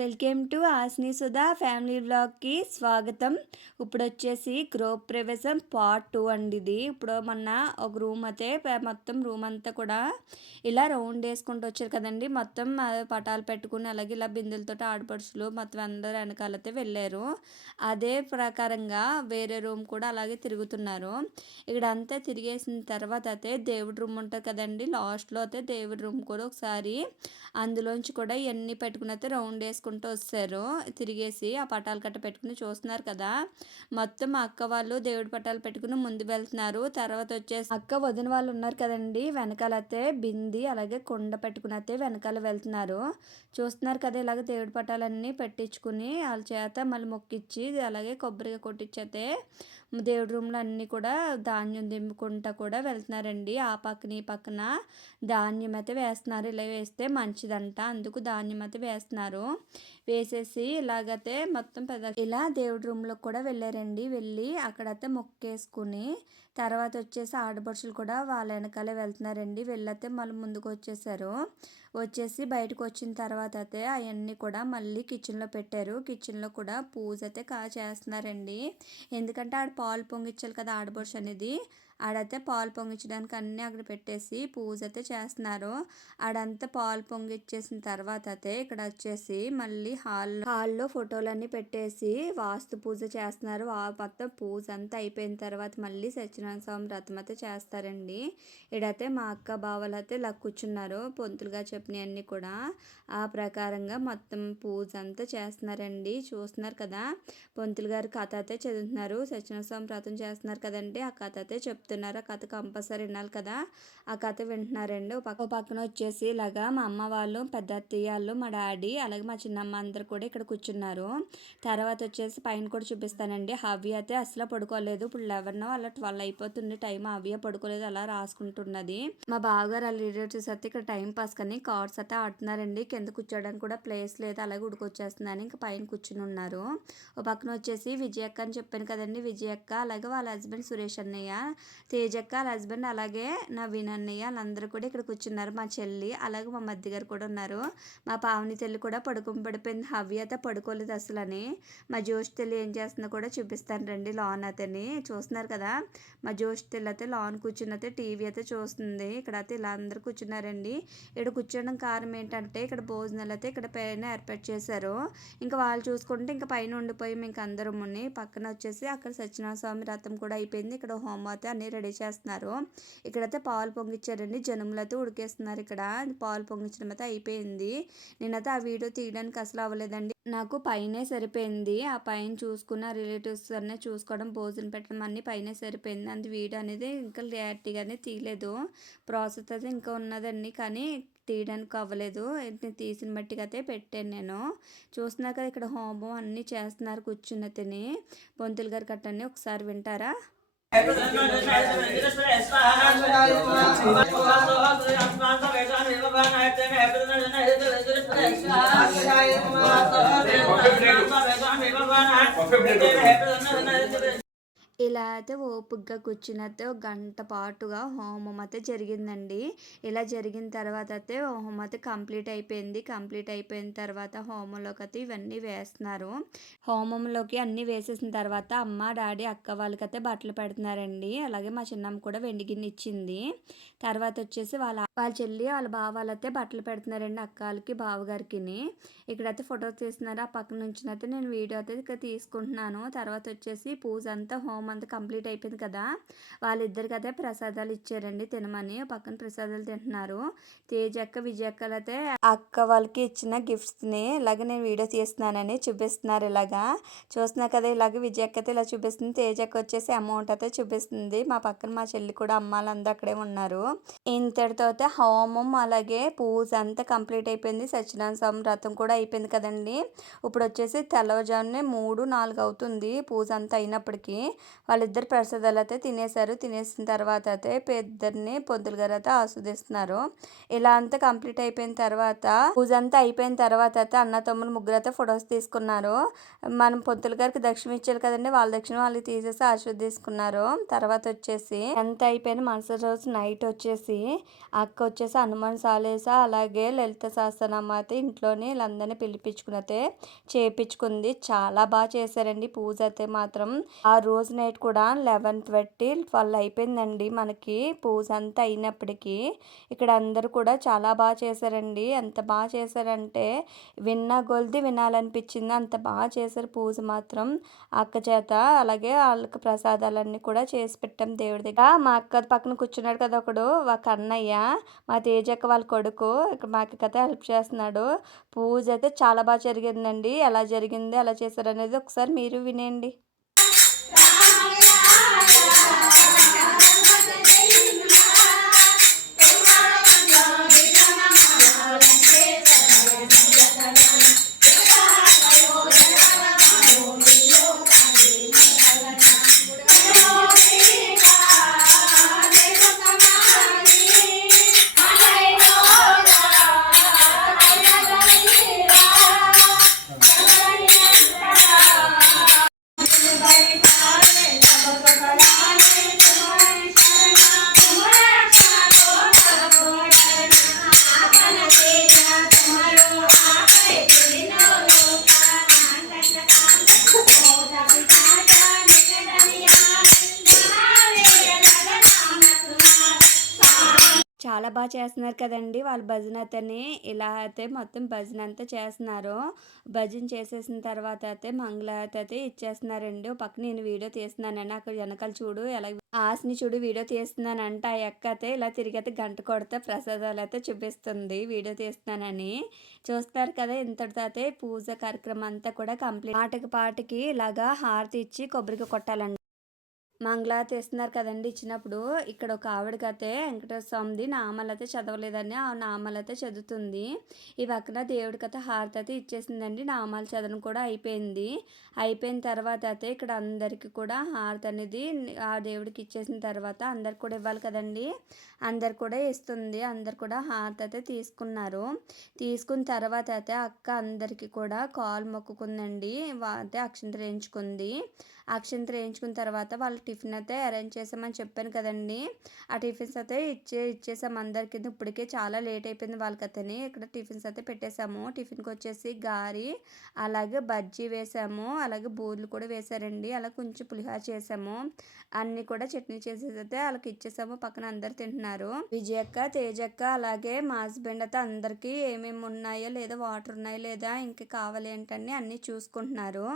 Welcome to ఆస్ని Sudha family వ్లాగ్కి స్వాగతం. ఇప్పుడు వచ్చేసి గృహప్రవేశం పార్ట్ 2 అండి. ఇది ఇప్పుడు మొన్న ఒక రూమ్ అయితే మొత్తం రూమ్ అంతా కూడా ఇలా రౌండ్ వేసుకుంటూ వచ్చారు కదండి. మొత్తం పటాలు పెట్టుకుని అలాగే ఇలా బిందెలతో ఆడపడుచులు మొత్తం అందరూ వెనకాలైతే వెళ్ళారు. అదే ప్రకారంగా వేరే రూమ్ కూడా అలాగే తిరుగుతున్నారు. ఇక్కడ అంతా తిరిగేసిన తర్వాత అయితే దేవుడి రూమ్ ఉంటుంది కదండి. లాస్ట్లో అయితే దేవుడి రూమ్ కూడా ఒకసారి అందులోంచి కూడా ఇవన్నీ పెట్టుకుని అయితే రౌండ్ వేసుకుంటూ వస్తారు. తిరిగేసి ఆ పటాలు కట్ట పెట్టుకుని చూస్తున్నారు కదా. మొత్తం అక్క వాళ్ళు దేవుడి పటాలు పెట్టుకుని ముందు వెళ్తున్నారు. తర్వాత వచ్చేసి అక్క వదిన వాళ్ళు ఉన్నారు కదండి. వెనకాలైతే బింది అలాగే కుండ పెట్టుకుని అయితే వెనకాల వెళ్తున్నారు. చూస్తున్నారు కదా, ఇలాగ దేవుడి పటాలన్నీ పెట్టించుకుని వాళ్ళ చేత మళ్ళీ మొక్కిచ్చి అలాగే కొబ్బరిగా కొట్టించైతే దేవుడి రూమ్లో అన్నీ కూడా ధాన్యం దింపుకుంటా కూడా వెళ్తున్నారండి. ఆ పక్కన ఈ పక్కన ధాన్యం అయితే వేస్తున్నారు. ఇలా వేస్తే మంచిదంట, అందుకు ధాన్యం అయితే వేస్తున్నారు. వేసేసి ఇలాగైతే మొత్తం పెద్ద ఇలా దేవుడి రూమ్లో కూడా వెళ్ళారండి. వెళ్ళి అక్కడైతే మొక్కేసుకుని తర్వాత వచ్చేసి ఆడపడుచులు కూడా వాళ్ళ వెనకాలే వెళ్తున్నారండి. వెళ్ళైతే మళ్ళీ ముందుకు వచ్చేసారు. వచ్చేసి బయటకు వచ్చిన తర్వాత అయితే అవన్నీ కూడా మళ్ళీ కిచెన్లో పెట్టారు. కిచెన్లో కూడా పూజ అయితే చేస్తున్నారండి. ఎందుకంటే ఆడ పాలు పొంగిచ్చాలి కదా ఆడపడుచు అనేది. ఆడైతే పాలు పొంగించడానికి అన్నీ అక్కడ పెట్టేసి పూజ అయితే చేస్తున్నారు. ఆడంతా పాలు పొంగిచ్చేసిన తర్వాత అయితే ఇక్కడ వచ్చేసి మళ్ళీ హాల్లో ఫోటోలన్నీ పెట్టేసి వాస్తు పూజ చేస్తున్నారు. మొత్తం పూజ అంతా అయిపోయిన తర్వాత మళ్ళీ సత్యనారాయణ స్వామి వ్రతం అయితే చేస్తారండి. ఇడైతే మా అక్క బావలు అయితే ఇలా కూర్చున్నారు. పొంతులుగా చెప్పినవన్నీ కూడా ఆ ప్రకారంగా మొత్తం పూజ అంతా చేస్తున్నారండి. చూస్తున్నారు కదా, పొంతులు గారు కథ అయితే చదువుతున్నారు. సత్యనారాయణ స్వామి వ్రతం చేస్తున్నారు కదండి. ఆ కథ అయితే చెప్తున్నారు. ఆ కథ కంపల్సరీ వినాలి కదా. ఆ కథ వింటున్నారండి. ఒక పక్కన వచ్చేసి ఇలాగా మా అమ్మ వాళ్ళు, పెద్ద అత్తయ్య వాళ్ళు, మా డాడీ అలాగే మా చిన్నమ్మ అందరు కూడా ఇక్కడ కూర్చున్నారు. తర్వాత వచ్చేసి పైన కూడా చూపిస్తానండి. హవ్య అయితే అసలు పడుకోలేదు. ఇప్పుడు 11 అలా 12 అయిపోతుంది టైం. హవ్య పడుకోలేదు, అలా రాసుకుంటున్నది. మా బావగారు వాళ్ళ రిలేటివ్స్ అయితే ఇక్కడ టైం పాస్ కానీ కార్డ్స్ అయితే ఆడుతున్నారండి. కింద కూర్చోడానికి కూడా ప్లేస్ లేదు, అలాగే ఉడికొచ్చేస్తుందని ఇంకా పైన కూర్చుని ఉన్నారు. ఒక పక్కన వచ్చేసి విజయక్క అని చెప్పాను కదండి. విజయక్క అలాగే వాళ్ళ హస్బెండ్ సురేష్ అన్నయ్య, తేజక్క వాళ్ళ హస్బెండ్ అలాగే నవీన్ అన్నయ్య వాళ్ళందరూ కూడా ఇక్కడ కూర్చున్నారు. మా చెల్లి అలాగే మా మధ్య గారు కూడా ఉన్నారు. మా పావని తెల్లి కూడా పడిపోయింది. హవ్య అయితే పడుకోలేదు అసలు అని. మా జోష్ తెల్లి ఏం చేస్తుందో కూడా చూపిస్తాను రండి. లాన్ అతని చూస్తున్నారు కదా. మా జోష్ తెల్లి అయితే లాన్ కూర్చుని అయితే టీవీ అయితే చూస్తుంది. ఇక్కడ అయితే ఇలా అందరూ కూర్చున్నారండి. ఇక్కడ కూర్చోవడం కారణం ఏంటంటే ఇక్కడ భోజనాలు అయితే ఇక్కడ పైన ఏర్పాటు చేశారు. ఇంకా వాళ్ళు చూసుకుంటే ఇంకా పైన ఉండిపోయి ఇంక అందరూ ముని పక్కన వచ్చేసి అక్కడ సత్యనారాయణ స్వామి వ్రతం కూడా అయిపోయింది. ఇక్కడ హోమం అయితే అన్ని రెడీ చేస్తున్నారు. ఇక్కడైతే పాలు పొంగిచ్చారండి. జనములు అయితే ఉడికేస్తున్నారు. ఇక్కడ పాలు పొంగించడం అయితే అయిపోయింది. నేనైతే ఆ వీడియో తీయడానికి అసలు అవ్వలేదండి. నాకు పైనే సరిపోయింది. ఆ పైన చూసుకున్న రిలేటివ్స్ అన్నీ చూసుకోవడం, భోజనం పెట్టడం అన్నీ పైనే సరిపోయింది. అందు వీడియో అనేది ఇంకా క్లారిటీగానే తీయలేదు. ప్రాసెస్ అయితే ఇంకా ఉన్నదండి, కానీ తీయడానికి అవ్వలేదు. తీసిన మట్టిగా అయితే పెట్టాను నేను. చూస్తున్నా కదా ఇక్కడ హోమం అన్నీ చేస్తున్నారు కూర్చున్న తిని. పొంతులు గారు కట్టండి ఒకసారి వింటారా. ఇలా అయితే ఓపికగా కూర్చున్నైతే ఒక గంట పాటుగా హోమం అయితే జరిగిందండి. ఇలా జరిగిన తర్వాత అయితే హోమం అయితే కంప్లీట్ అయిపోయింది. కంప్లీట్ అయిపోయిన తర్వాత హోమంలోకి అయితే ఇవన్నీ వేస్తున్నారు. హోమంలోకి అన్నీ వేసేసిన తర్వాత అమ్మ, డాడీ, అక్క వాళ్ళకైతే బట్టలు పెడుతున్నారండి. అలాగే మా చిన్నమ్మ కూడా వెండి గిన్నె ఇచ్చింది. తర్వాత వచ్చేసి వాళ్ళ చెల్లి వాళ్ళ బావ వాళ్ళైతే బట్టలు పెడుతున్నారండి అక్కలకి, బావగారికి. ఇక్కడైతే ఫొటోస్ తీస్తున్నారు. ఆ పక్క నుంచి అయితే నేను వీడియో అయితే ఇక్కడ తీసుకుంటున్నాను. తర్వాత వచ్చేసి పూజ అంతా హోమం అంతా కంప్లీట్ అయిపోయింది కదా. వాళ్ళిద్దరికి అయితే ప్రసాదాలు ఇచ్చారండి తినమని. పక్కన ప్రసాదాలు తింటున్నారు. తేజక్క, విజయక్కలు అయితే అక్క వాళ్ళకి ఇచ్చిన గిఫ్ట్స్ని ఇలాగ నేను వీడియో తీస్తున్నానని చూపిస్తున్నారు. ఇలాగా చూస్తున్నా కదా. ఇలాగ విజయక్క అయితే ఇలా చూపిస్తుంది. తేజక్క వచ్చేసి అమౌంట్ అయితే చూపిస్తుంది. మా పక్కన మా చెల్లి కూడా అమ్మాలందరూ అక్కడే ఉన్నారు. ఇంతటితో అయితే హోమం అలాగే పూజ అంతా కంప్లీట్ అయిపోయింది. సత్యనారాయణ స్వామి వ్రతం కూడా అయిపోయింది కదండి. ఇప్పుడు వచ్చేసి తెల్లవారుజామునే 3-4 అవుతుంది పూజ అంతా అయినప్పటికీ. వాళ్ళిద్దరు ప్రసాదాలు అయితే తినేశారు. తినేసిన తర్వాత అయితే ఇద్దరిని పొంతులు గారు అయితే ఆస్వాదిస్తున్నారు. ఇలా అంతా కంప్లీట్ అయిపోయిన తర్వాత పూజ అంతా అయిపోయిన తర్వాత అయితే అన్న తమ్ములు ముగ్గురు అయితే ఫొటోస్ తీసుకున్నారు. మనం పొంతులు గారికి దక్షిణ ఇచ్చారు కదండి, వాళ్ళ దక్షిణ వాళ్ళకి తీసేసి ఆశీర్వదించుకున్నారు. తర్వాత వచ్చేసి ఎంత అయిపోయిన మరుసటి రోజు నైట్ వచ్చేసి అక్క అక్క వచ్చేసి హనుమాన్ చాలీసా అలాగే లలిత సహస్రనామం అయితే ఇంట్లోనే వీళ్ళందరినీ పిలిపించుకుని అయితే చేపించుకుంది. చాలా బాగా చేశారండి పూజ అయితే మాత్రం. ఆ రోజు నైట్ కూడా 11:20, 12 అయిపోయిందండి మనకి పూజ అంతా అయినప్పటికీ. ఇక్కడ అందరూ కూడా చాలా బాగా చేశారండి. ఎంత బాగా చేశారంటే విన్న కొలది వినాలనిపించింది. అంత బాగా చేశారు పూజ మాత్రం అక్క చేత. అలాగే వాళ్ళకి ప్రసాదాలన్నీ కూడా చేసి పెట్టాం దేవుడి దగ్గర. మా అక్క పక్కన కూర్చున్నాడు కదా ఒకడు, ఒక అన్నయ్య, మా తేజక్క వాళ్ళ కొడుకు ఇక్కడ మా అక్కకైతే హెల్ప్ చేస్తున్నాడు. పూజ అయితే చాలా బాగా జరిగిందండి. ఎలా జరిగింది, ఎలా చేశారనేది ఒకసారి మీరు వినేయండి. చాలా బాగా చేస్తున్నారు కదండీ! వాళ్ళ భజన అతని ఇలా అయితే మొత్తం భజన అంతా చేస్తున్నారు. భజన చేసేసిన తర్వాత అయితే మంగళహారతి అయితే ఇచ్చేస్తున్నారండి. ఓ పక్క నేను వీడియో తీస్తున్నానండి. అక్కడ వెనకాల చూడు ఎలా ఆశని చూడు వీడియో తీస్తున్నానంట. ఆ యక్క అయితే ఇలా తిరిగైతే గంట కొడతా ప్రసాదాలు అయితే చూపిస్తుంది వీడియో తీస్తున్నానని. చూస్తారు కదా ఇంతటితో అయితే పూజ కార్యక్రమం అంతా కూడా కంప్లీట్. పాటకి పాటకి ఇలాగా హారతి ఇచ్చి కొబ్బరికాయ కొట్టాలండి. మంగళహారతి ఇస్తున్నారు కదండీ! ఇచ్చినప్పుడు ఇక్కడ ఒక ఆవిడకైతే వెంకటేశ్వర స్వామిది నామాలైతే చదవలేదని ఆ నామాలైతే చదువుతుంది. ఈ పక్కన దేవుడికైతే హారతి అయితే ఇచ్చేసిందండి. నామాలు చదవడం కూడా అయిపోయింది. అయిపోయిన తర్వాత అయితే ఇక్కడ అందరికీ కూడా హారతి అనేది ఆ దేవుడికి ఇచ్చేసిన తర్వాత అందరికి కూడా ఇవ్వాలి కదండీ! అందరు కూడా ఇస్తుంది. అందరు కూడా హారతి అయితే తీసుకున్నారు. తీసుకున్న తర్వాత అయితే అక్క అందరికీ కూడా కాలు మొక్కుకుందండి. అయితే అక్షింతలు వేయించుకుంది. అక్షింతలు వేయించుకున్న తర్వాత వాళ్ళు టిఫిన్ అయితే అరేంజ్ చేసామని చెప్పాను కదండి. ఆ టిఫిన్స్ అయితే ఇచ్చేసాము అందరికీ. ఇప్పటికే చాలా లేట్ అయిపోయింది వాళ్ళకతని. ఇక్కడ టిఫిన్స్ అయితే పెట్టేసాము. టిఫిన్కి వచ్చేసి గారి, అలాగే బజ్జీ వేసాము, అలాగే బూరెలు కూడా వేసారండి. అలా కొంచెం పులిహోర చేసాము. అన్నీ కూడా చట్నీ చేసేసి అయితే వాళ్ళకి ఇచ్చేసాము. పక్కన అందరు తింటున్నారు. విజయక్క, తేజక్క అలాగే మా హస్బెండ్ అయితే అందరికీ ఏమేమి ఉన్నాయో లేదా వాటర్ ఉన్నాయో లేదా ఇంకా కావాలి ఏంటని అన్నీ చూసుకుంటున్నారు.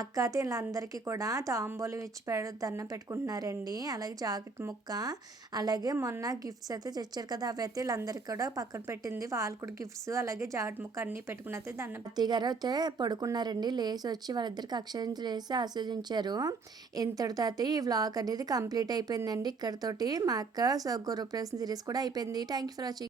అక్క అయితే వీళ్ళందరికీ కూడా తాంబూలం ఇచ్చి దండం పెట్టుకుంటున్నారండి. అలాగే జాకెట్ ముక్క, అలాగే మొన్న గిఫ్ట్స్ అయితే తెచ్చారు కదా అవి అయితే వీళ్ళందరికీ కూడా పక్కన పెట్టింది. వాళ్ళు కూడా గిఫ్ట్స్ అలాగే జాకెట్ ముక్క అన్నీ పెట్టుకుని అయితే దండం. అత్తయ్య గారు అయితే పడుకున్నారండి. లేచి వచ్చి వాళ్ళిద్దరికి అక్షరింతలు వేసి ఆస్వాదించారు. ఇంతటితో అయితే ఈ వ్లాగ్ అనేది కంప్లీట్ అయిపోయిందండి. ఇక్కడతోటి మా అక్క గృహప్రవేశం సిరీస్ కూడా అయిపోయింది. Thank you for watching.